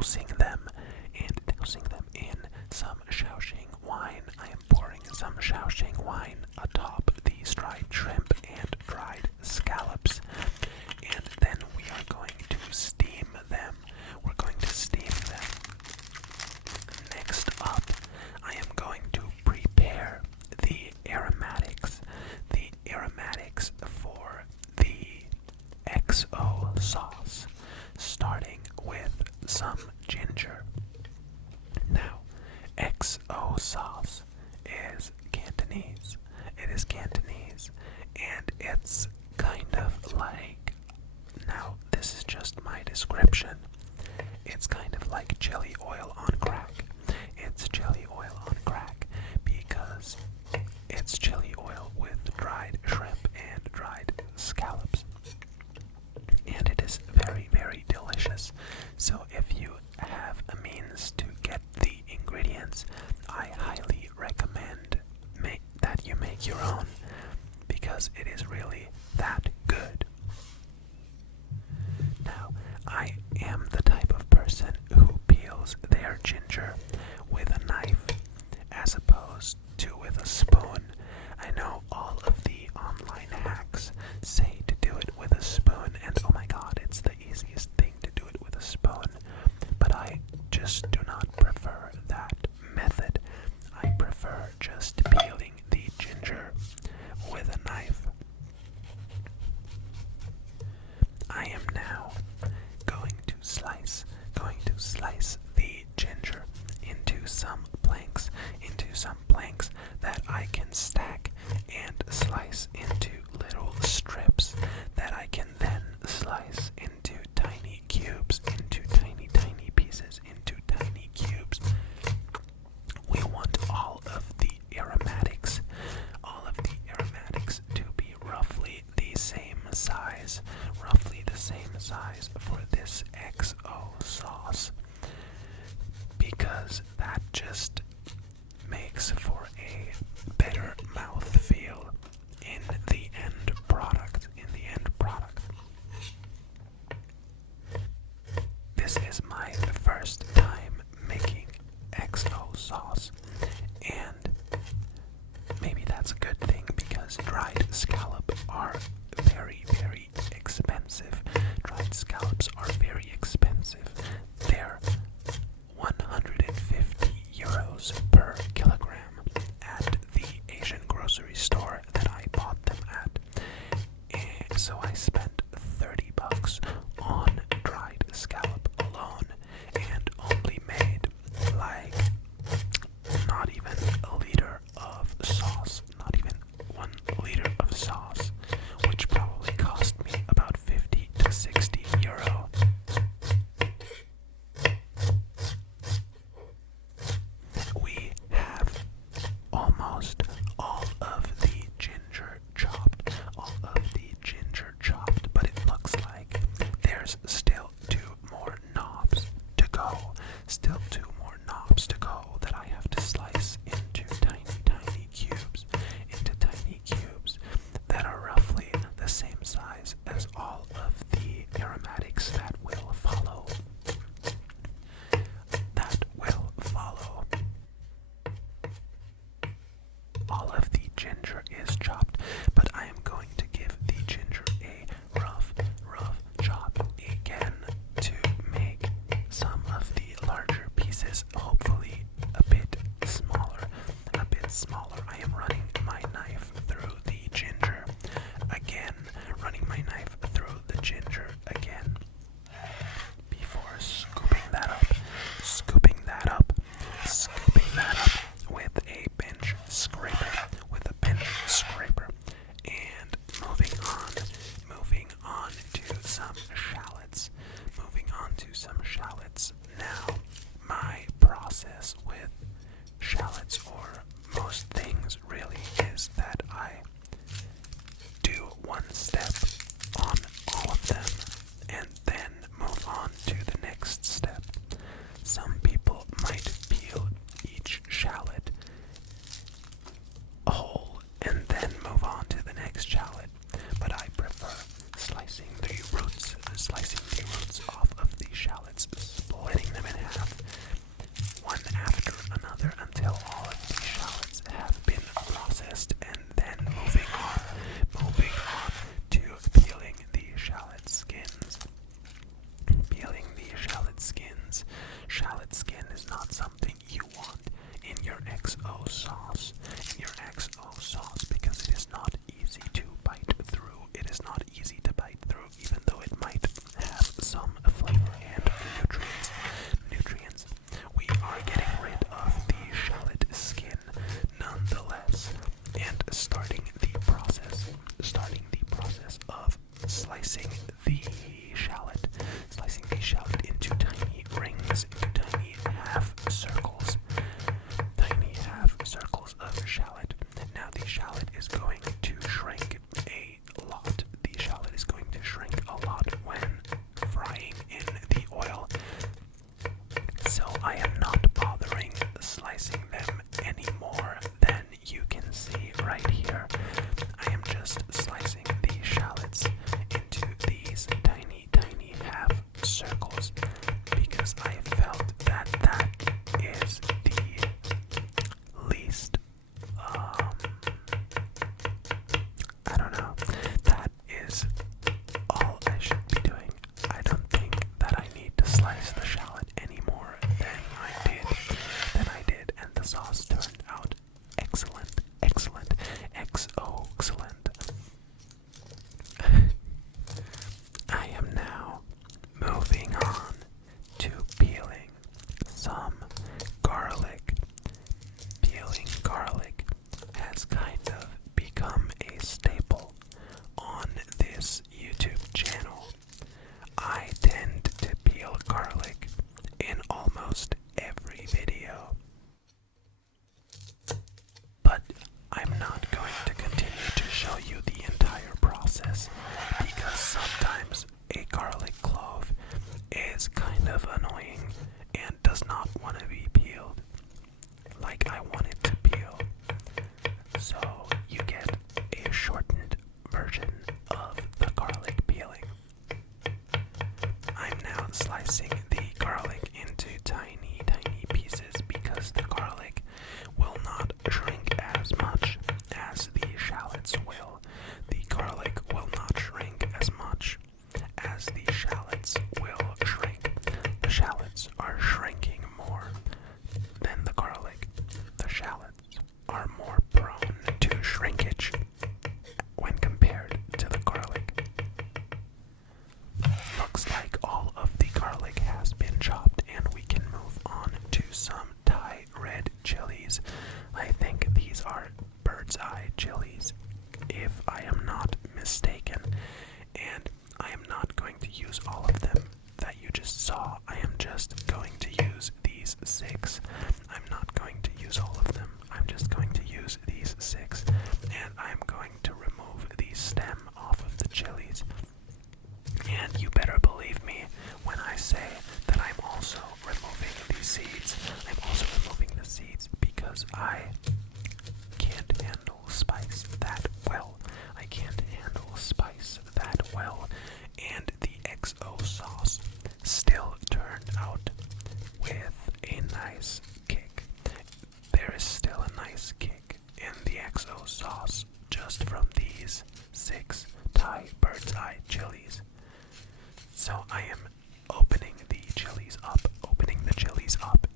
dousing them in some Shaoxing wine. I am pouring some Shaoxing wine atop these dried shrimp and dried scallops, and then we are going to steam them. We're going to steam them. Next up, I am going to prepare the aromatics. The aromatics for the XO sauce, starting with some ginger. Now, XO sauce is Cantonese. It is Cantonese, and it's kind of like, now this is just my description, it's kind of like chili oil on crack. It's chili oil on crack because it's chili oil with dried shrimp and dried scallops. And it is very, very delicious. So if you have a means to get the ingredients, I highly recommend that you make your own, because it is really that good. Now, I am the type of person who peels their ginger with a knife as opposed to with a spoon. I know all of the online hacks say to do it with a spoon, and oh my god, it's the easiest thing to do it with a spoon, but I just do not prefer that method. I prefer just peeling the ginger with a knife. I am now going to slice the ginger into some planks that I can stack and slice into little strips that I can then slice into tiny cubes, into tiny pieces, into tiny cubes. We want all of the aromatics to be roughly the same size for this XO sauce, because that just makes for a better mouthfeel in the end product. This is my first time making XO sauce, and maybe that's a good thing, because dried scallops are very, very expensive. They're 150 euros per kilogram at the Asian grocery store that I bought them at. And so I spent 30 bucks on dried scallop alone, and only made like not even a liter of sauce, not even 1 liter of sauce, which probably cost me about 50 to 60 euro. We have almost all of the ginger chopped, but it looks like there's still two more knobs to go. That I have to slice into tiny cubes, that are roughly the same size as all of the aromatics that will follow. All of the ginger is chopped, but I am going to give the ginger a rough chop again to make some of the larger pieces hopefully a bit smaller. I am running my knife through the ginger again, before scooping that up with a bench scraper, and moving on to some shallots. Now, my process with shallots, or most things really, is that I do one step on all of them and then move on to the next step. Some people might peel each shallot whole and then move on to the next shallot, but I prefer slicing the roots off of the shallots, splitting them in does not want to be peeled like I want it to peel. So you get a shortened version of the garlic peeling. I'm now slicing the garlic into tiny, tiny pieces because the garlic will not shrink as much as the shallots will. The garlic will not shrink as much as the shallots will shrink. The shallots are shrinking more than the garlic. The shallots are more prone to shrinkage when compared to the garlic. Looks like all of the garlic has been chopped, and we can move on to some Thai red chilies. I think these are bird's eye chilies, if I am not mistaken, and I am not going to use all of them that you just saw. I am just going to use these 6. I'm not going to use all of them. I'm just going to use these 6, and I'm going to remove the stem off of the chilies. And you better believe me when I say that I'm also removing the seeds. I'm also removing the seeds because I can't handle spice that well. I can't handle spice that well. And the XO sauce still turned out with a nice kick. There is still a nice kick in the XO sauce just from these 6 Thai bird's eye chilies. So I am opening the chilies up,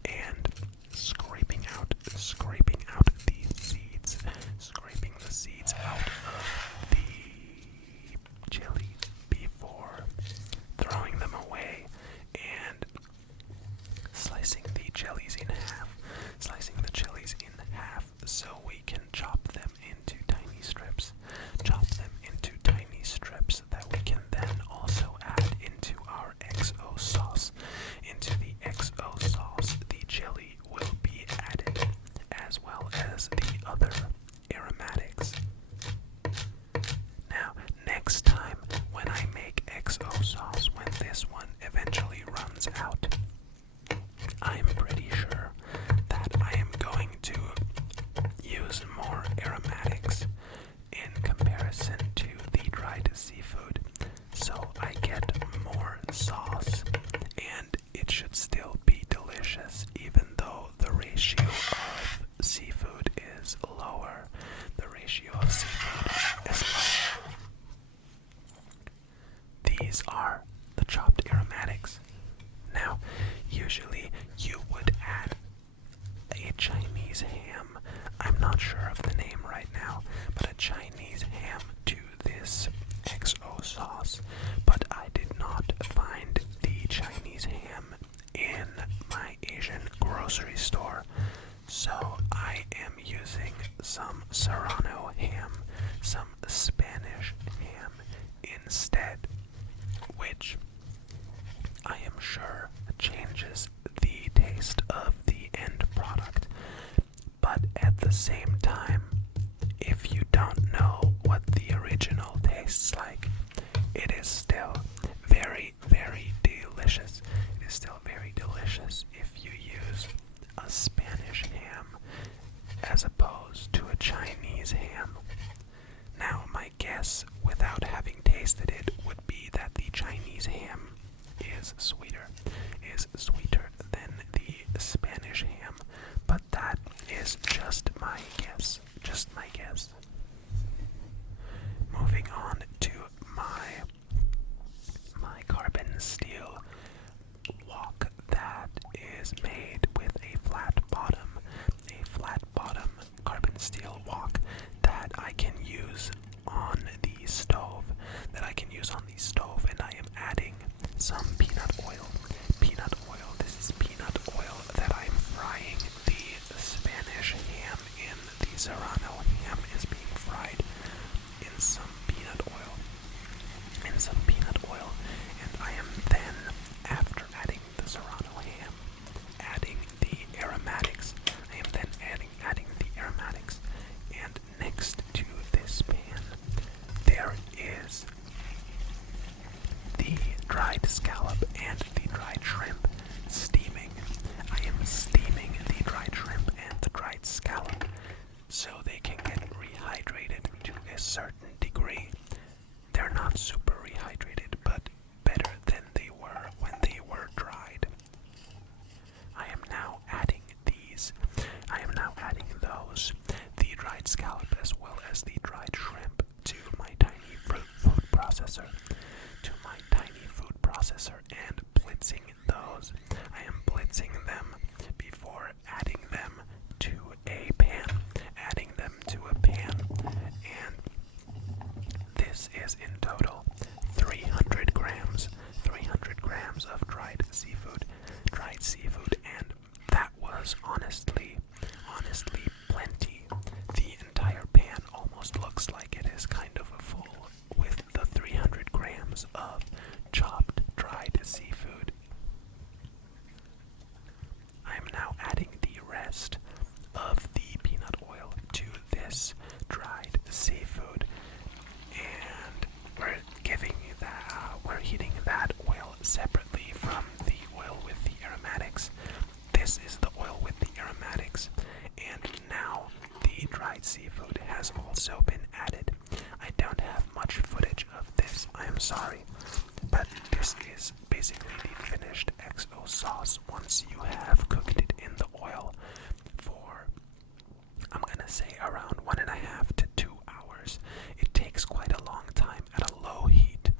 and scraping out the seeds, scraping the seeds out of the chilies before throwing them away, and slicing the chilies in half, so we can chop them into tiny strips, that we can then also add into our XO sauce. Into the XO sauce, the chili will be added, as well as the other aromatics. Now, next time when I make XO sauce, when this one eventually runs out, I'm pretty sure that I am going to use more aromatics in comparison to the dried seafood, so I get more sauce, and it should still be delicious even though the ratio of seafood is lower. These are the chopped aromatics. Now, usually you would add a Chinese ham. I'm not sure of the name right now, but a Chinese ham to this XO sauce. But I did not find the Chinese ham in my Asian grocery store, so I am using some Serrano ham, some Spanish ham instead, which I am sure changes the taste of the end product. But at the same time, if you don't know what the original tastes like, it is still very, very delicious. It is still very delicious if you use a Spanish ham as opposed to a Chinese ham. Now, my guess, without having tasted it, would be that the Chinese ham is sweeter than the Spanish ham, but that is just my guess. Moving on to my carbon steel wok that is made with a flat bottom carbon steel wok that I can use on the stove, and I am adding some peanut oil. This is peanut oil that I'm frying the Spanish ham dried seafood has also been added. I don't have much footage of this, I am sorry, but this is basically the finished XO sauce once you have cooked it in the oil for, I'm gonna say, around 1.5 to 2 hours. It takes quite a long time at a low heat,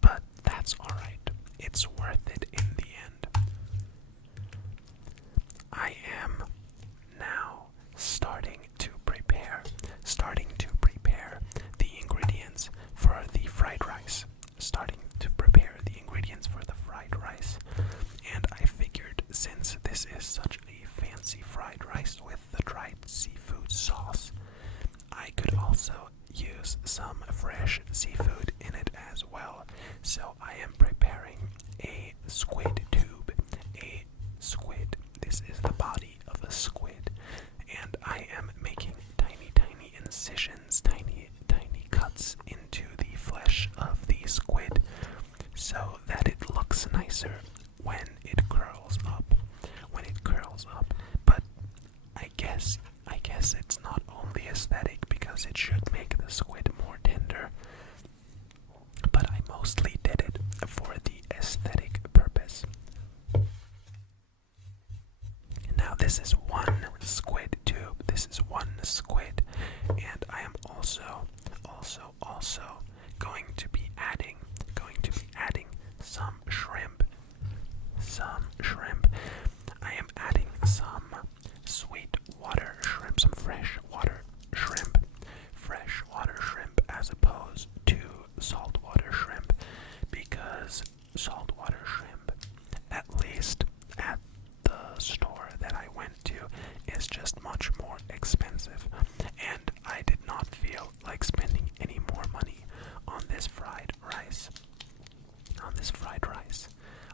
but that's alright. It's worth it in the end. I am now starting to prepare the ingredients for the fried rice. And I figured, since this is such a fancy fried rice with the dried seafood sauce, I could also use some fresh seafood in it as well. So I am preparing a squid tube. This is the body of a squid. And I am making tiny incisions, tiny cuts into the flesh of the squid so that it looks nicer when it curls up. But I guess it's not only aesthetic, because it should make the squid more tender, but I mostly did it for the aesthetic purpose. Now this is one squid tube, and I am also going to be adding some shrimp. I am adding some sweet water shrimp, some fresh water shrimp as opposed to saltwater shrimp, because saltwater shrimp, at least at the store that I went to, is just much more expensive, and I did not feel like spending any more money on this fried rice.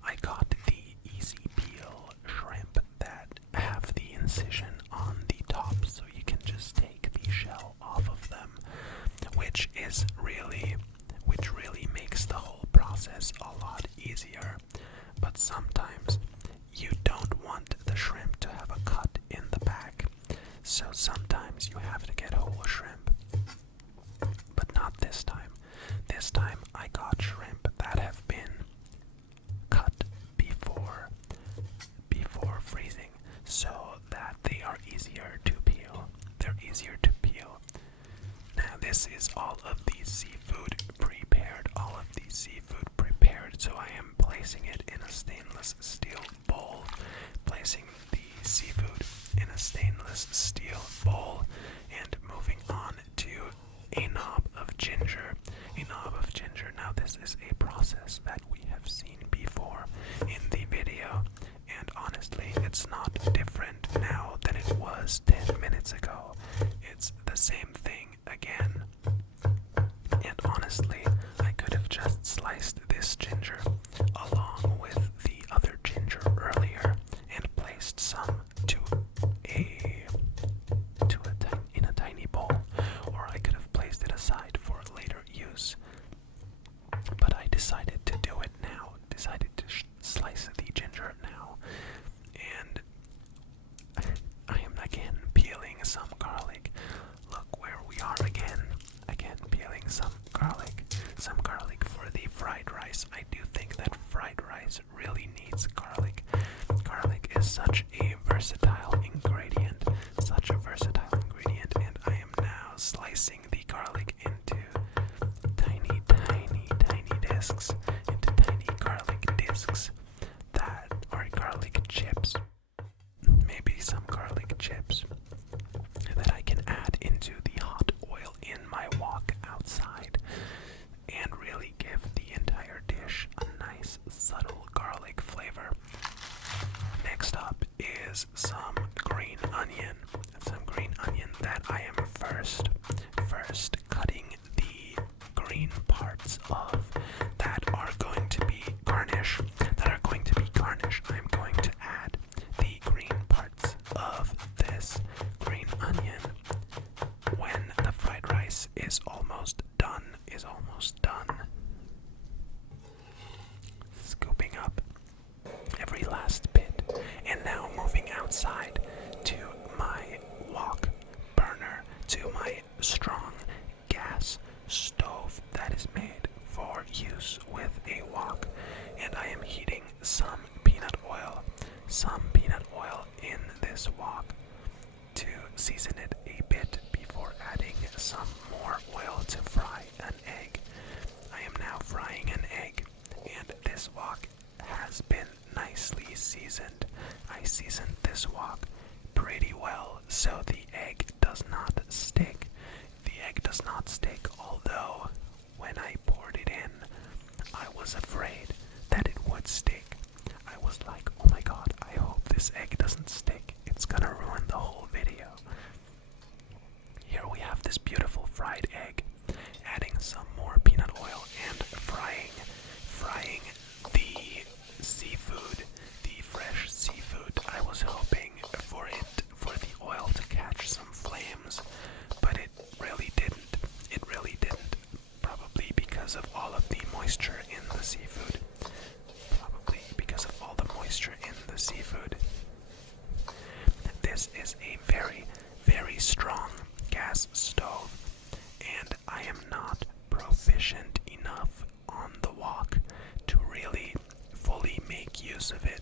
I got the easy peel shrimp that have the incision on the top, so you can just take the shell off of them, which really makes the whole process a lot easier. But sometimes you don't want the shrimp to have a cut in the back, so sometimes you have to get whole shrimp. But not this time. This time I got shrimp that have been cut before freezing, so that they are easier to peel. Now this is all of the seafood prepared, so I am placing it in a stainless steel bowl. And moving on to a knob of ginger. Now this is a process that we have seen before in the video, and honestly it's not different now than it was 10 minutes ago. It's the same thing again. And honestly, I could have just sliced this ginger along with the other ginger earlier and placed some in a tiny bowl, or I could have placed it aside for later use. But I decided to do it now. Slice the ginger now, and I am again peeling some garlic. Look where we are again peeling some garlic for the fried rice. I do think that fried rice really needs garlic. Garlic is such a versatile ingredient, and I am now slicing the garlic into tiny discs, that are garlic chips. Maybe some garlic chips that I can add into the hot oil in my wok outside, and really give the entire dish a nice subtle garlic flavor. Next up is some green onion that I am first cutting the green parts of that are going to be garnish. I'm going to add the green parts of this green onion when the fried rice is almost done. Scooping up every last bit. And now moving outside. some peanut oil in this wok to season it a bit before adding some more oil to fry an egg. I am now frying an egg, and this wok has been nicely seasoned. I seasoned this wok pretty well so the egg does not stick. The egg does not stick, although when I poured it in, I was afraid that it would stick. I was like, oh my god, I hope this egg doesn't stick. It's gonna ruin the whole video. Here we have this beautiful fried egg, adding some more peanut oil and frying the seafood, the fresh seafood. I was hoping for the oil to catch some flames, but it really didn't. It really didn't. Probably because of all of the moisture in the seafood. Probably because of all the moisture in the seafood. This is a very, very strong gas stove, and I am not proficient enough on the wok to really fully make use of it.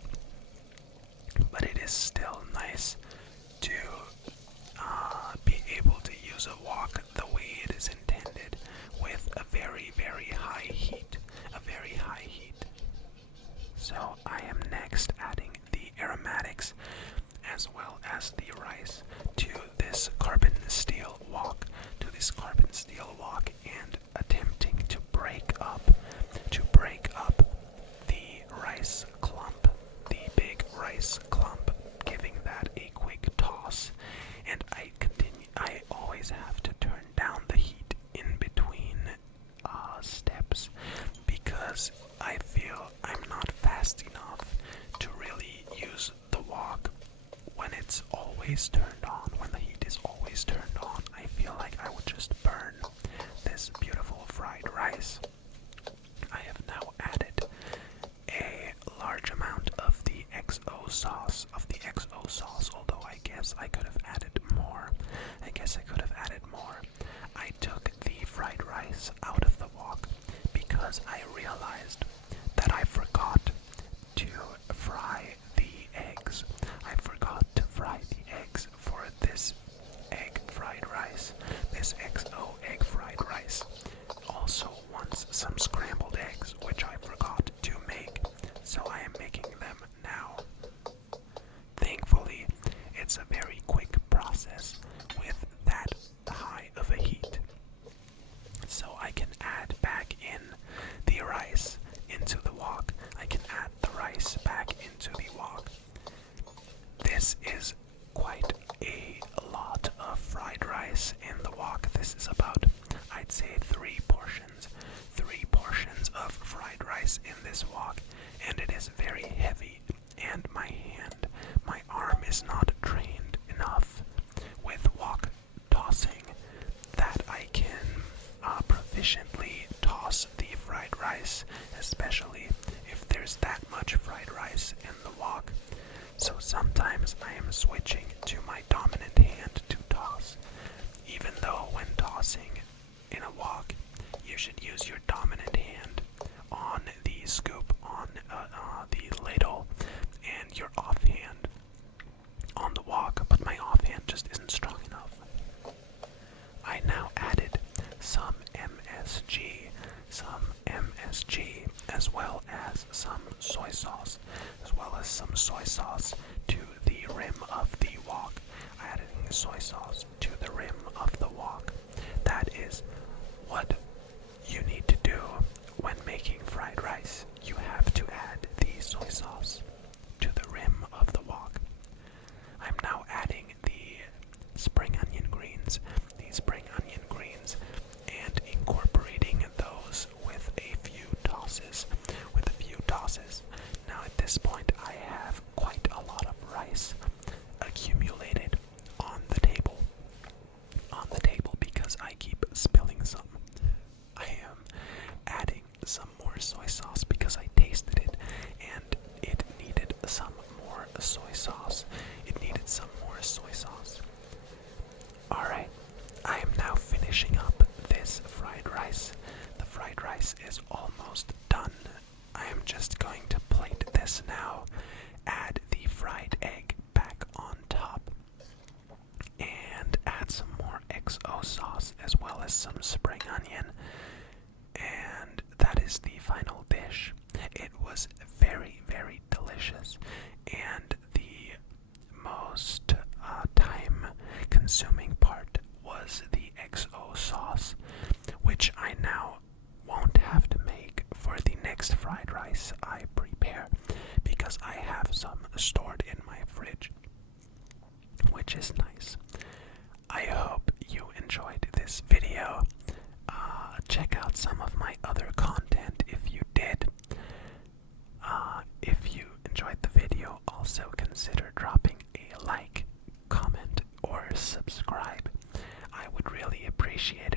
But it is still nice to be able to use a wok the way it is intended, with a very, very high heat. A very high heat. So I am next adding the aromatics as well as the rice to this carbon steel wok, and attempting to break up the rice clump, the big rice clump, giving that a quick toss. And I always have to turn down the heat in between steps, because I feel I'm not fast enough to really use the wok when it's always turned on, when the heat is always turned on. I feel like I would just burn this beautiful fried rice. I have now added a large amount of the XO sauce, although I guess I could have added more. I took the fried rice out of the wok because I realized that I forgot to fry the eggs. For this egg fried rice, this XO egg fried rice. Also wants some scrambled eggs, which I forgot to make, so I am making them now. Thankfully, it's a very quick process with that high of a heat. So I can add back in the rice into the wok. I can add the rice back into the wok. This is quite a lot of fried rice in the wok. This is about, I'd say, 3 portions. 3 portions of fried rice in this wok, and it is very heavy. And my arm is not trained enough with wok tossing that I can proficiently toss the fried rice, especially if there's that much fried rice in the wok. So sometimes I am switching to my dominant hand to toss, even though when tossing in a wok, you should use your dominant hand on the scoop, on the ladle, and your offhand on the wok, but my offhand just isn't strong enough. I now added some MSG, as well as some soy sauce, to the rim of the wok. Adding soy sauce to the rim of the wok. That is what you need to do when making fried rice. You have to add the soy sauce to the rim of the wok. I'm now adding the spring onion greens, and incorporating those with a few tosses. Now at this point I have quite a lot of rice accumulated on the table because I keep spilling some. I am adding some more soy sauce because I tasted it and it needed some more soy sauce. Alright, I am now finishing up this fried rice. The fried rice is almost done. I am just going to plate this now, add the stored in my fridge, which is nice. I hope you enjoyed this video. Check out some of my other content if you did. If you enjoyed the video, also consider dropping a like, comment, or subscribe. I would really appreciate